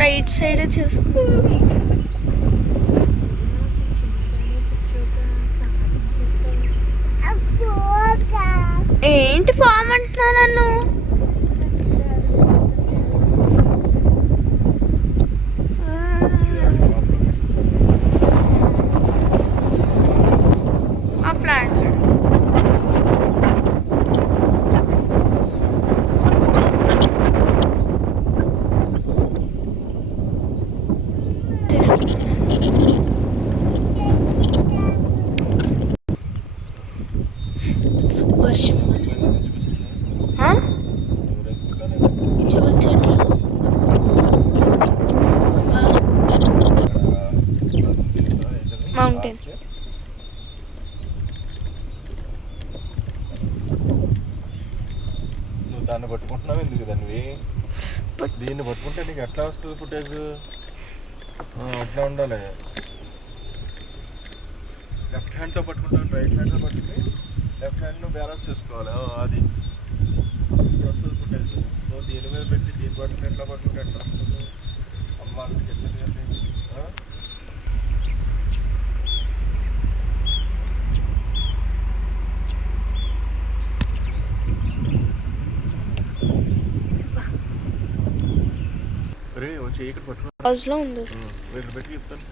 Right side చూస్తుంది. ఏంటి form అంటున్నా నన్ను? ఆ ఫ్లాట్ వర్షం చూచట్లు మౌంటైన్. నువ్వు దాన్ని పట్టుకుంటున్నావు ఎందుకు? దాన్ని దీన్ని పట్టుకుంటే నీకు ఎట్లా వస్తుంది ఫుటేజ్? అట్లా ఉండాలి. లెఫ్ట్ హ్యాండ్తో పట్టుకుంటాను, రైట్ హ్యాండ్తో పట్టుకుని లెఫ్ట్ హ్యాండ్ను బ్యాలెన్స్ చేసుకోవాలి. అది వస్తుంది ఫుటేజ్. నువ్వు దీని మీద పెట్టి దీన్ని పట్టుకుని ఎట్లా పట్టుకుంటే ఎట్లా వస్తుంది? అమ్మ చెప్పింది కదా. వచ్చి ఇక్కడ పట్టుకో ఉంది. వీళ్ళు పెట్టి చెప్తాను.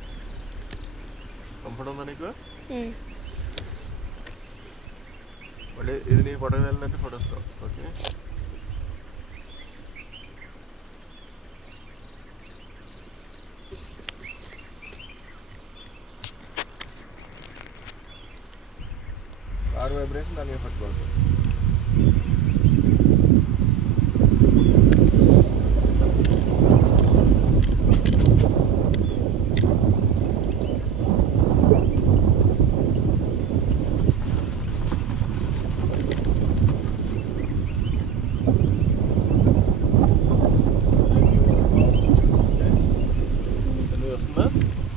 కంఫర్ట్ ఉందా నీకు? మళ్ళీ ఇది నీ ఫోటో వెళ్ళినట్టు ఫోటో వస్తావు. ఓకే, కారు వైబ్రేషన్ దాని మీద పట్టుకోవాలి.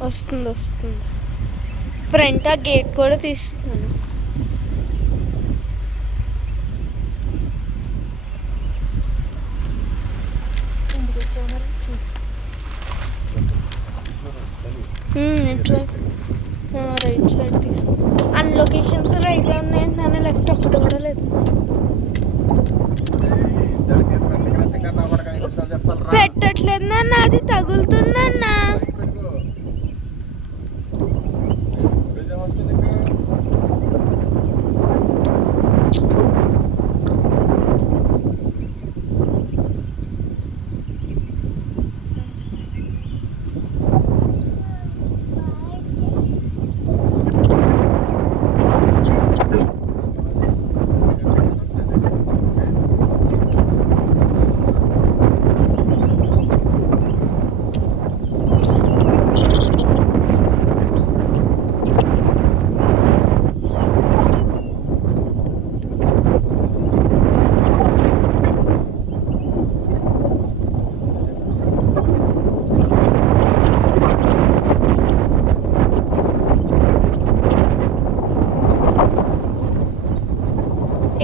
వస్తుంది వస్తుంది. ఫ్రంట్ ఆ గేట్ కూడా తీస్తున్నాను. రైట్ సైడ్ తీస్తాను. అన్ని లొకేషన్స్ రైట్ ఉన్నాయి. నన్ను లెఫ్ట్ అప్పుడు కూడా లేదు. పెట్టట్లేదు నాన్న, అది తగులుతుందన్నా.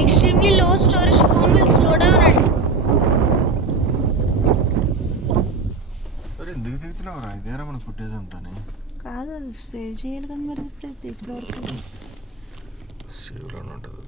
Extremely low storage phone will slow down at. అరే ఎందుకు దిగుతున్నావురా? ఇదేరా మన ఫుటేజ్ అంతానే. కాదు, సేవ్ చేయాలి కదా మరి. ఇప్పుడు వరకు సేవ్లోనే ఉంటుంది.